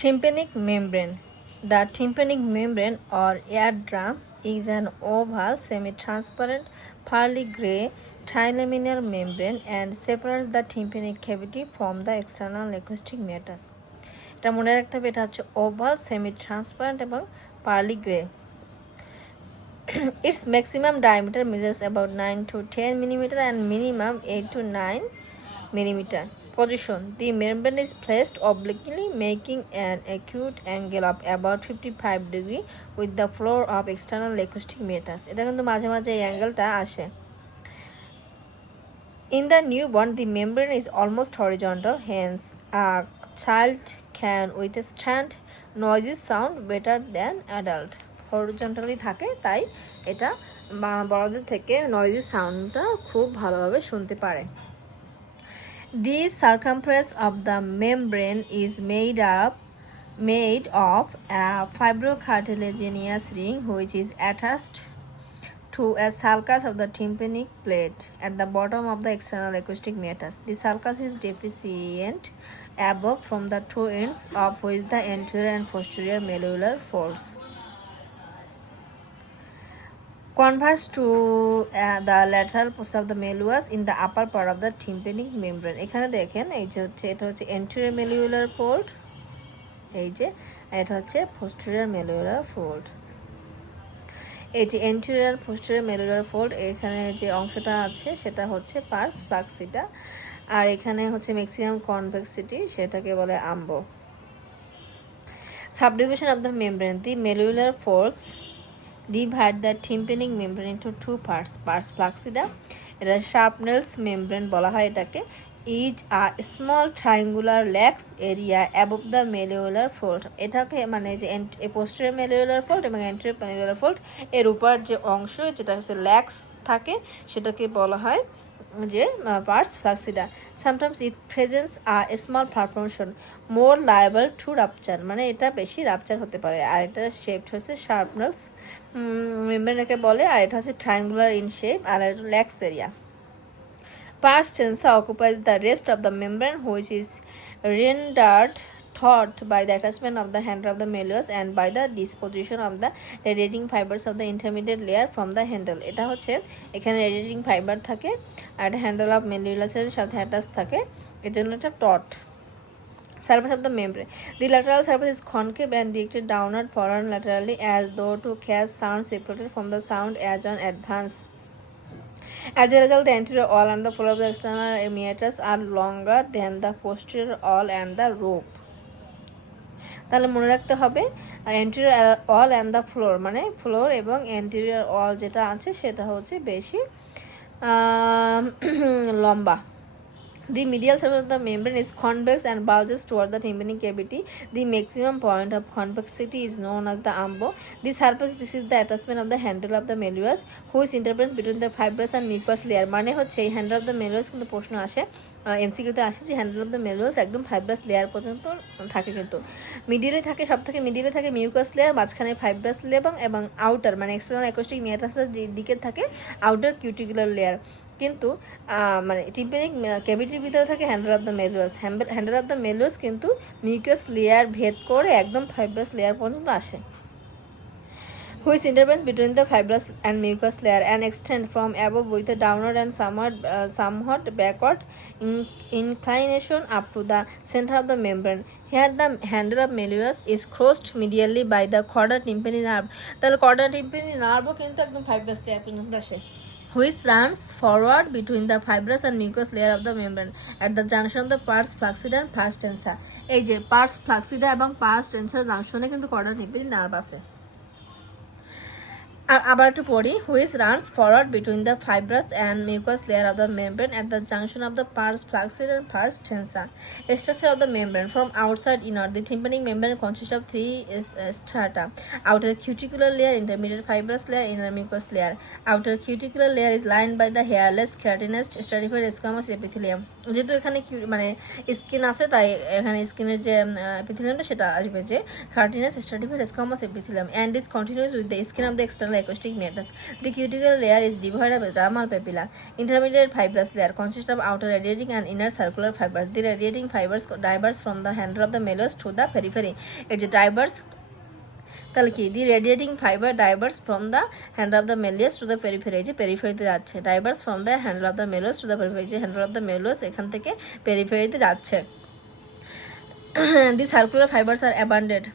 Tympanic membrane. The tympanic membrane or eardrum is an oval, semi-transparent, pearly gray trilaminar membrane and separates the tympanic cavity from the external acoustic meatus. এটা মনে রাখতে হবে, এটা হচ্ছে oval, semi transparent এবং Parli grey. Its maximum diameter measures about 9 to 10 millimeter and minimum 8 to 9 millimeter. Position: the membrane is placed obliquely, making an acute angle of about 55 degree with the floor of external acoustic meatus. এটা কিন্তু মাঝে মাঝে এই অ্যাঙ্গেলটা আসে। In the newborn, the membrane is almost horizontal, hence a child can withstand noisy sound better than adult. Horizontally থাকে, তাই এটা বড়দের থেকে noisy soundটা খুব ভালোভাবে শুনতে পারে। The circumference of the membrane is made of a fibrocartilaginous ring which is attached to a sulcus of the tympanic plate at the bottom of the external acoustic meatus. The sulcus is deficient above from the two ends of which the anterior and posterior malleolar folds converge to the lateral post of the malleus in the upper part of the tympanic membrane. এখানে দেখেন এই যে হচ্ছে এটা হচ্ছে anterior malleolar fold, এই যে এটা হচ্ছে posterior malleolar fold। এই যে anterior posterior malleolar fold, এখানে যে অংশটা আছে সেটা হচ্ছে pars flaccida, আর এখানে হচ্ছে maximum convexity, সেটাকে বলে ambo। Subdivision of the membrane: the malleolar folds divide the tympanic membrane into two parts. Pars flaccida, এটা Sharpnell's membrane বলা হয় এটাকে, is a small triangular lax area above the malleolar fold. এটাকে মানে যে posterior malleolar fold এবং anterior malleolar fold এর উপর যে অংশ যেটা হচ্ছে lax থাকে সেটাকে বলা হয় যে pars flaccida. Sometimes it presents a small perforation more liable to rupture, মানে এটা বেশি রাপচার হতে পারে। আর এটা শেপড হচ্ছে Sharpnell's membrane বলে, আর এটা হচ্ছে triangular in shape আর এটা lax area. Pars tensa occupies the rest of the membrane, which is rendered taut by the attachment of the handle of the malleus and by the disposition of the radiating fibers of the intermediate layer from the handle. এটা হচ্ছে এখানে radiating fiber থাকে আর handle of malleolus এর সাথে attached থাকে, এর জন্য এটা taut. Surface of the membrane: the lateral surface is concave and directed downward, forward, laterally, as though to catch sound separated from the sound as on advance. As a result, the anterior wall and the floor of the external meatus are longer than the posterior wall and the rope. তাহলে মনে রাখতে হবে anterior wall and the floor, মানে floor এবং anterior wall যেটা আছে সেটা হচ্ছে বেশি লম্বা। The medial surface of the membrane is convex and bulges toward the tympanic cavity. The maximum point of convexity is known as the ambo. The surface receives the attachment of the handle of the malleus, which intervenes between the fibrous and mucous layer. মানে হচ্ছে এই handle of the malleus কিন্তু প্রশ্ন আসে, এমসিকিউতে আসে যে handle of the মেলুয়াস একদম ফাইব্রাস লেয়ার পর্যন্ত থাকে, কিন্তু মিডিলে থাকে, সব থেকে মিডিলে থাকে মিউকাস লেয়ার, মাঝখানে ফাইব্রাস লেয়ার এবং আউটার মানে এক্সটার্নাল অ্যাকোস্টিক মেটাসের দিকে থাকে আউটার কিউটিকুলার লেয়ার। কিন্তু মানে টিম্পানিক ক্যাভিটির ভিতরে থাকে handle of the malleus. Handle of the malleus কিন্তু মিউকাস লেয়ার ভেদ করে একদম ফাইব্রাস লেয়ার পর্যন্ত আসে, which intervenes between the fibrous and mucous layer and extend from above with a downward and somewhat backward inclination up to the center of the membrane. Here the handle of malleus is crossed medially by the chorda tympani nerve. তাহলে chorda tympani nerve কিন্তু একদম fibrous layer পর্যন্ত আসে, which runs forward between the fibrous and mucous layer of the membrane at the junction of the pars flaccida and pars tensa. এই যে pars flaccida এবং pars tensa জাংশনে কিন্তু chorda tympani nerve আছে। আর আবার একটু পড়ি, which runs forward between the fibrous and mucous layer of the membrane at the junction of the pars flaccida and pars tensa. Structure of the membrane: from outside inward, the tympanic membrane consists of three strata: outer cuticular layer, intermediate fibrous layer, inner mucous layer. Outer cuticular layer is lined by the hairless keratinous stratified squamous epithelium. যেহেতু এখানে মানে skin আছে তাই এখানে স্কিনের যে এপিথেলিয়ামটা সেটা আসবে যে keratinous stratified squamous epithelium and is continuous with the skin of the external acoustic meatus. The cuticle layer is devoid of dermal papilla. Intermediate fibrous layer consists of outer radiating and inner circular fibers. The radiating fibers diverge from the handle of the malleus to the periphery. It diverges তাহলে কি the radiating fibre diverges from the handle of the malleus to the periphery, যে পেরিফেরিতে যাচ্ছে, diverges from the handle of the malleus to the periphery, যে handle of the malleus এখান থেকে পেরিফেরিতে যাচ্ছে। দি circular fibres are abundant,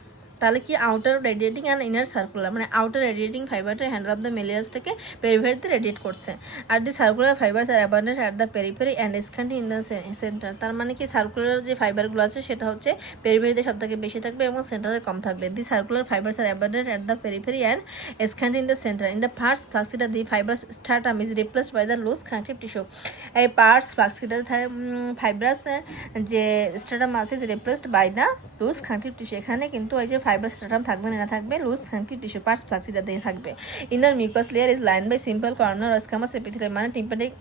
তাহলে কি outer radiating and inner circular, মানে আউটার রেডিয়েটিং ফাইবারটা হ্যান্ডেল অফ দ্য মেলিয়াস থেকে পেরিফেরিতে রেডিয়েট করছে। আর the circular fibres are abundant at the periphery and scanty in the centre, তার মানে কি সার্কুলার যে ফাইবারগুলো আছে সেটা হচ্ছে পেরিফেরিতে সব থেকে বেশি থাকবে এবং সেন্টারে কম থাকবে। The circular fibres are abundant at the periphery and scanty in the centre. In the pars flaccida the fibres stratum is replaced by the loose connective tissue. এই পার্স ফ্লাক্সিডা ফাইব্রাস যে স্ট্রাটাম আছে is replaced by the loose connective tissue, এখানে কিন্তু ওই যে fibre stratum থাকবে না, থাকবে loose connective tissue, pars flaccida দিয়ে থাকবে। Inner mucous layer is line by simple corner or squamous epithelium, মানে টিম্প্যানিক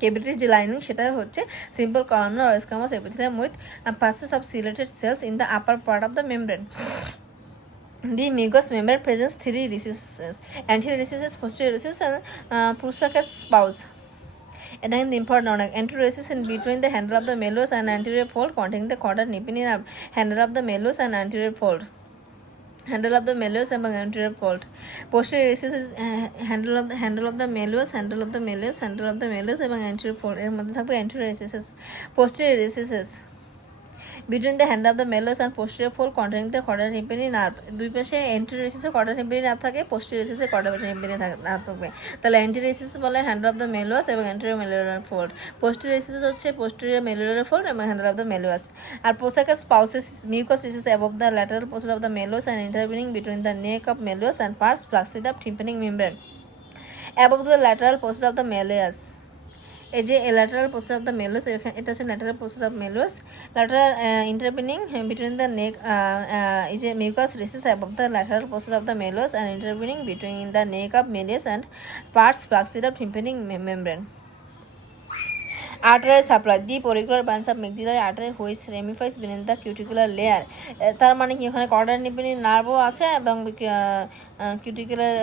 ক্যাভিটির যে লাইনিং সেটা হচ্ছে simple corner or squamous epithelium with patches of ciliated cells in the upper part of the membrane. The mucous membrane presents three recesses: anterior recesses, posterior recesses, and Prusak's spouse. And then the important anterior recesses in between the handle of the malleus and anterior fold containing the quarter nipple nerve. Handle of the malleus and anterior fold. Handle of the malleus and anterior fold. Posterior recesses handle of the malleus, handle of the malleus, handle of the malleus and anterior fold. এর মধ্যে থাকবে anterior recesses. Posterior recesses between the hand of the malleus and posterior fold containing the quadrant tympani nerve. দুই পাশে anterior recesses quadrant tympani nerve থাকে, posterior recesses quadrant tympani nerve থাকবে। তাহলে anterior recesses বলে hand of the malleus এবং anterior malleolar fold, posterior recesses হচ্ছে posterior malleolar fold এবং hand of the malleus। R Prusak's pauses mucous recesses above the lateral process of the malleus and intervening between the neck of malleus and pars flaccida of tympanic membrane above the lateral process of the malleus। এই যে lateral process of the malleus, এটা হচ্ছে lateral process of malleus, lateral intervening between the neck, এই যে mucous recess above the lateral process of the malleus and intervening between the neck of malleus and pars flaccida of tympanic membrane. Artery supply, deep auricular bands of maxillary artery which ramifies beneath the cuticular layer, তার মানে কি ওখানে কর্ডার নিপিনি নার্ভও আছে এবং cuticular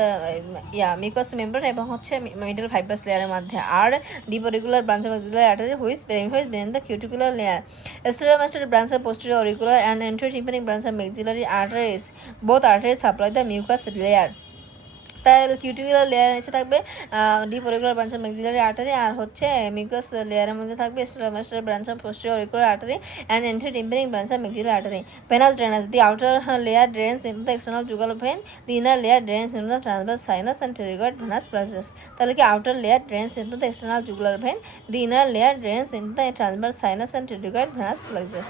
mucus membrane এবং হচ্ছে middle fibrous লেয়ারের মধ্যে। আর deep auricular branch of maxillary artery which ramifies beneath the cuticular layer. Sternomastoid branch of posterior auricular and anterior tympanic branch of maxillary arteries, both arteries supply the mucous layer. তাহলে cuticular layer নিচে থাকবে deep auricular branch of maxillary artery, আর হচ্ছে mucous লেয়ারের মধ্যে থাকবে stylomastoid branch of posterior auricular artery and anterior tympanic branch of maxillary artery. Venous drainage, the outer layer drains into the external jugular vein, the inner layer drains into the transverse sinus and pterygoid venous plexus. তাহলে কি outer layer drains into the external jugular vein, the inner layer drains into the transverse sinus and pterygoid venous plexus.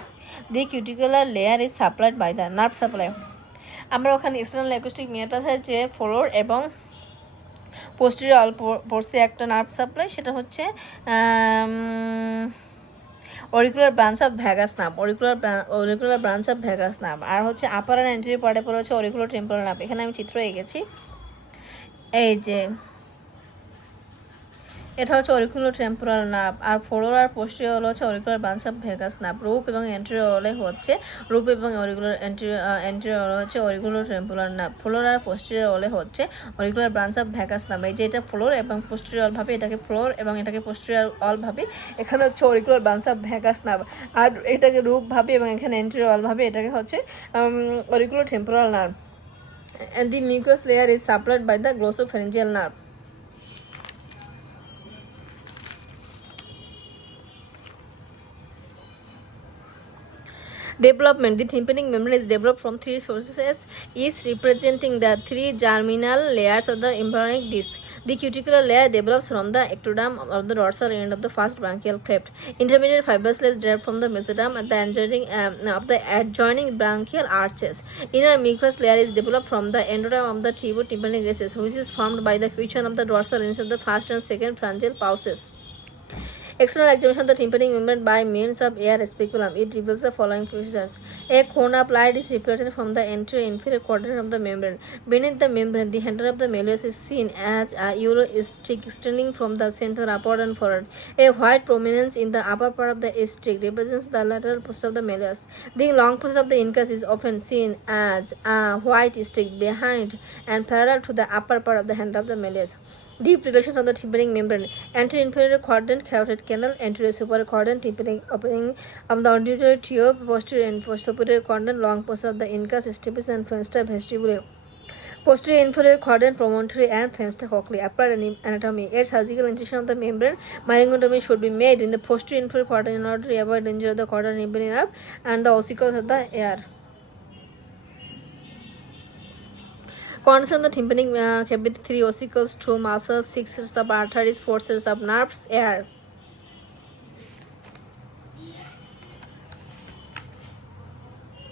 The cuticular layer is supplied by the nerve supply. আমরা ওখানে external acoustic মিয়াটাসের যে floor এবং posterior Porsche একটা nerve supply, সেটা হচ্ছে auricular branch of vagus nerve, auricular branch of vagus nerve. আর হচ্ছে upper and anterior পার্টে পড়ে হচ্ছে অরিকুলার টেম্পোরাল নার্ভ। এখানে আমি চিত্র এঁকেছি, এই যে এটা হচ্ছে অরিকুলার টেম্পোরাল নার্ভ, আর ফ্লোর আর পোস্টেরিয়র হচ্ছে auricular branch of vagus nerve. রূপ এবং অ্যান্টেরিয়র হচ্ছে রূপ এবং অরিকুলার অ্যান্টেরিয়র হচ্ছে অরিকুলার টেম্পোরাল নার্ভ। ফ্লোর আর পোস্টেরিয়র হচ্ছে auricular branch of vagus nerve. এই যে এটা ফ্লোর এবং পোস্টেরিয়র ভাবে, এটাকে ফ্লোর এবং এটাকে পোস্টেরিয়র অল ভাবে, এখানে হচ্ছে auricular branch of vagus nerve. আর এটাকে রূপ ভাবে এবং এখানে অ্যান্টেরিয়র অল ভাবে, এটাকে হচ্ছে auricular temporal nerve. And the mucous layer is supplied by the glossopharyngeal nerve. Development, the tympanic membrane is developed from three sources, each representing the three germinal layers of the embryonic disc. The cuticular layer develops from the ectoderm or the dorsal end of the first branchial cleft. Intermediate fibrous layers derived from the mesoderm at the adjoining branchial arches. Inner mucous layer is developed from the endoderm of the tibial-tympanic recess, which is formed by the fusion of the dorsal ends of the first and second pharyngeal pouches. External examination of the tympanic membrane by means of air speculum. It reveals the following features. A cone of light is reflected from the anterior inferior quadrant of the membrane. Beneath the membrane, the center of the malleus is seen as a yellow streak extending from the center upward and forward. A white prominence in the upper part of the streak represents the lateral process of the malleus. The long process of the incus is often seen as a white streak behind and parallel to the upper part of the hand of the malleus. Deep relations of the tympanic membrane. Anterior inferior quadrant carotid canal, anterior superior quadrant tympanic opening of the auditory tube, posterior and superior quadrant long process of the incus, stapes and fenster vestibule. Posterior inferior quadrant promontory and fenster cochlea. Applied anatomy. At surgical incision of the membrane, myringotomy should be made in the posterior inferior quadrant in order to avoid injury of the quadrant nerve and the ossicles of the ear. Condition of the tympanic cavity: 3 ossicles, 2 muscles, 6 sets of arteries, 4 sets of nerves, air.